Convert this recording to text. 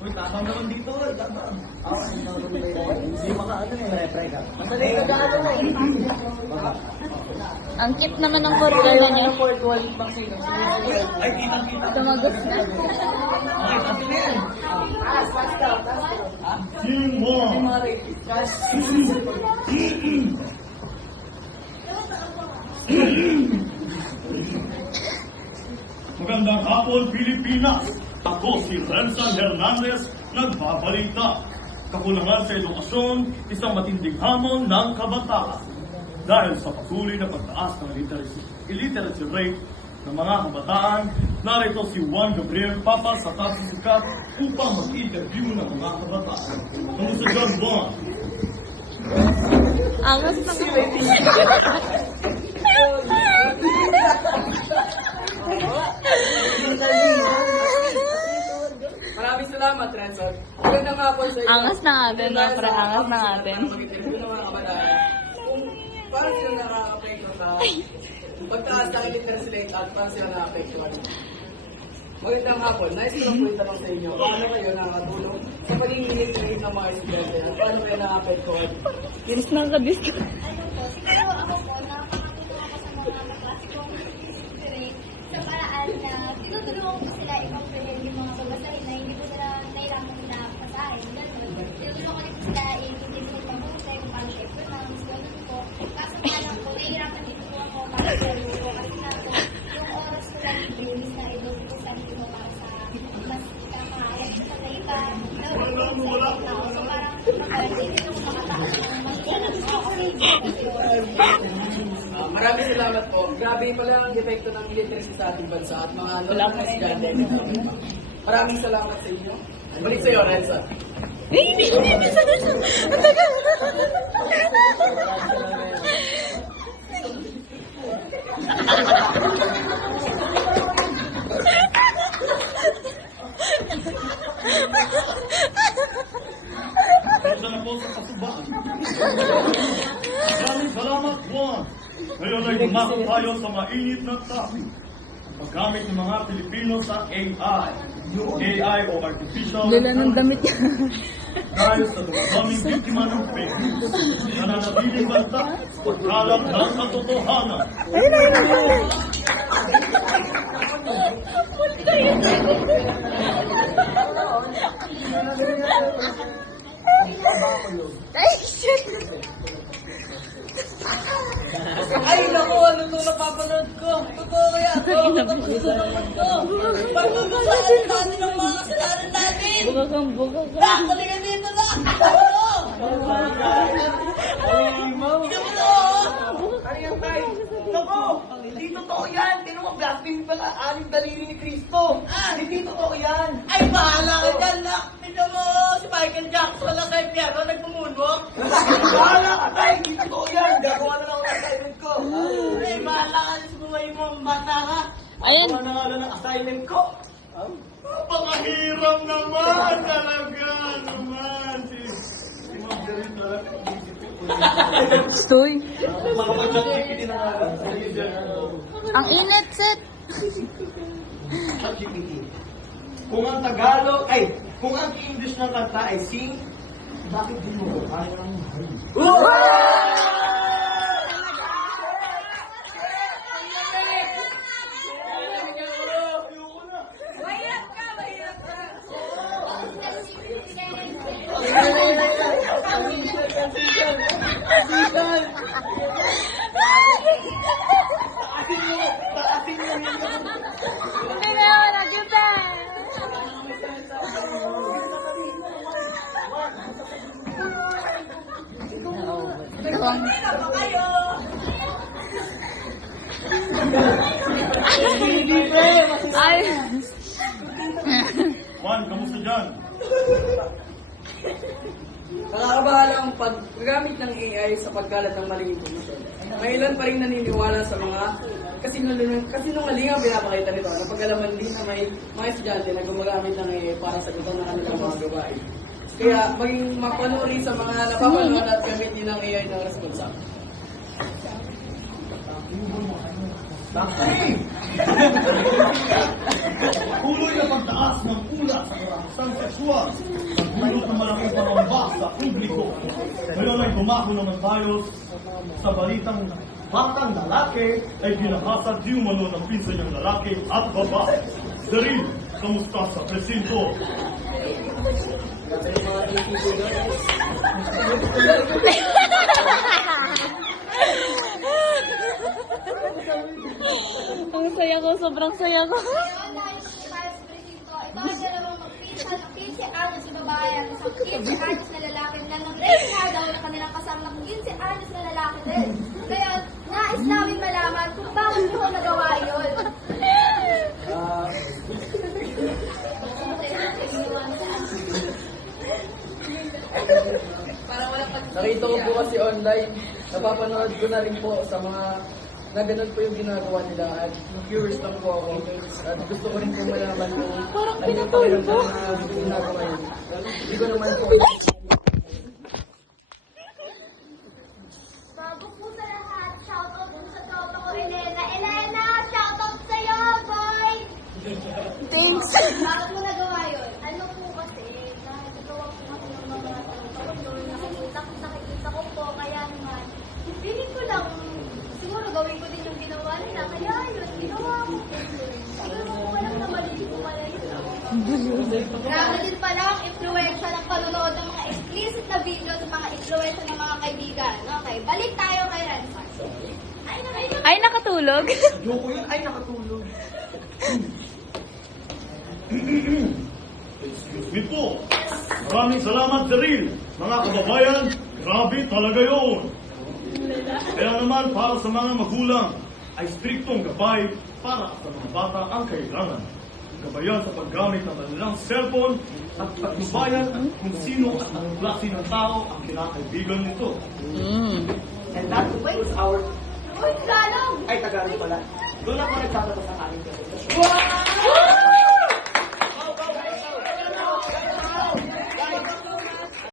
Uy, tabang naman dito, tabang. Hindi makaano eh, prega. Ang cute naman ng portala niya. Fourth wall vaccine. Ay, kita. Tumagot na. Okay, kasi na yan. Team Magandang hapon, Pilipinas! Ako si Renzo Hernandez, nagbabalita. Kakulangan sa edukasyon, isang matinding hamon ng kabataan. Dahil sa patuloy na pagtaas ng illiteracy rate ng mga kabataan, narito si Juan Gabriel Papa sa Sikat upang mag-interview ng mga kabataan. Kamusta dyan, Juan? Angas naman. Maraming salamat, Renzo. Magandang hapon sa inyo. Angas na natin, no? Pre, angas na natin. Kung paano sila nakaka-apekto sa pagtaas ng illiteracy rate at paano sila nakaka-apektuhan. Magandang hapon. Nais ko lang po itanong sa inyo. Paano kayo nakakatulong sa pagiging illiterate ng mga estudyante at paano kayo nakaka-apektuhan? Kinis na ka-disc. Siguro ako po, nakakatulong ako sa mga kaklase kong spirit sa paraan na tinutulungan ko sila i-comprehend yung mga babasahin na hindi ko sila nailangan nila basahin. Ganun. Tinutulungan ko rin sila i-intindi ng mahusay kung paano siya i-pronounce. Ganun po. Kaso nga lang po, nahihirapan din po ako para sa luro kasi nga po, yung oras ko lang i-release na i-doon ko sa luro para sa mas kakahayag sa salita. So parang hindi ko makataas ng Maraming salamat po. Grabe pala ang epekto ng illiteracy sa ating bansa at mga na estudyante. Maraming salamat sa inyo. Balik sa iyo, Renzo. Hindi. Ang tagal. Pasensya na po sa kasubaan. Maraming salamat, Juan. Ngayon ay dumako tayo sa mainit na topic. Ang paggamit ng mga Pilipino sa AI. AI o Artificial Lula ng damit niya. Dahil sa dumadaming biktima ng fake news, nananatiling banta, pagkalat ng katotohanan. Ay, shit. Ay, naku, ano ito napapanood ko? Totoo kaya ito? Napapanood ko. Pagpapasaan natin ang mga kasalanan natin. Buga ka. Talingan dito na. Tingnan mo to. Ano yan, Tay? Naku, hindi totoo yan. Tingnan mo, blasphemy pala. Aling daliri ni Kristo. Hindi totoo yan. Ay, bahala ka dyan, nak. Tingnan mo, si Michael Jackson na kay Piero, nagpumunwak. Bahala ka, Tay. Hindi totoo yan. Gagawa na lang ako ng assignment ko. Ay, bahala ka sa buhay mo, bata ka. Ayan. Gagawa na lang ng assignment ko. Pakahirap naman talaga naman. Si Ma'am Jerry talaga. Stoy. Makapag-chat-GPT na nga. Ang init, set. ChatGPT. Kung ang Tagalog, kung ang English ng kanta ay sing, bakit di mo kayang Hindi na yun, nakita. Ay. Juan, kamusta dyan? Nakakabahala ang paggamit ng AI sa pagkalat ng maling impormasyon. May ilan pa rin naniniwala sa mga kasinungalingang pinapakita nito. Napag-alaman din na may mga estudyante na gumagamit ng AI para sagutan ng kanilang mga gawain. Kaya maging mapanuri sa mga napapanood at gamitin ng AI ng responsable. Bakit? Tuloy na pagtaas ng ulat sa karahasang sexual ang dulot ng malaking pangamba sa publiko. Ngayon ay dumako naman tayo sa balitang batang lalaki ay binahasad di umano ng pinsan niyang lalaki at babae. Daryl, kamusta sa presinto? Ang saya ko, sobrang saya ko. Ngayon dahil tayo sa presinto, ito ang dalawang magpinsan, 15 anos na babae at isang 15 anos na lalaki na nag-rape nga daw ng kanilang kasamang 15 anos na lalaki din. Kaya nais namin malaman kung bakit mo nagawa yun. Nakita ko po kasi online, napapanood ko na rin po sa mga na ganun po yung ginagawa nila at curious lang po ako at gusto ko rin po malaman kung ano yung pakiramdam na ginagawa yun. Hindi ko naman po Bago po sa lahat, shoutout po sa tropa ko, Elena. Elena, shoutout sa'yo, boy! Thanks. Bakit mo nagawa yun? Ano po kasi, dahil nagawa ko kasi ng mga tropa ko yun, nakikita ko po, kaya naman, feeling ko lang, siguro gawin ko din yung ginawa nila, kaya yun, ginawa ko. Siguro ko walang namalili ko pala yun. Grabe din pala ang influensya ng panunood ng mga explicit na video sa mga influensya ng mga kaibigan. Okay, balik tayo kay Renfar. Ay, nakatulog. joke yun, ay nakatulog. Excuse me po. Maraming salamat, Daryl. Mga kababayan, grabe talaga yun. Kaya naman, para sa mga magulang, ay striktong gabay para sa mga bata ang kailangan. Gabayan sa paggamit ng kanilang cellphone at patnubayan kung sino at anong klase ng tao ang kinakaibigan nito. And that was our... Uy, Tagalog! Ay, Tagalog pala. Doon ako nagtatapos ang aming presentasyon. Wow!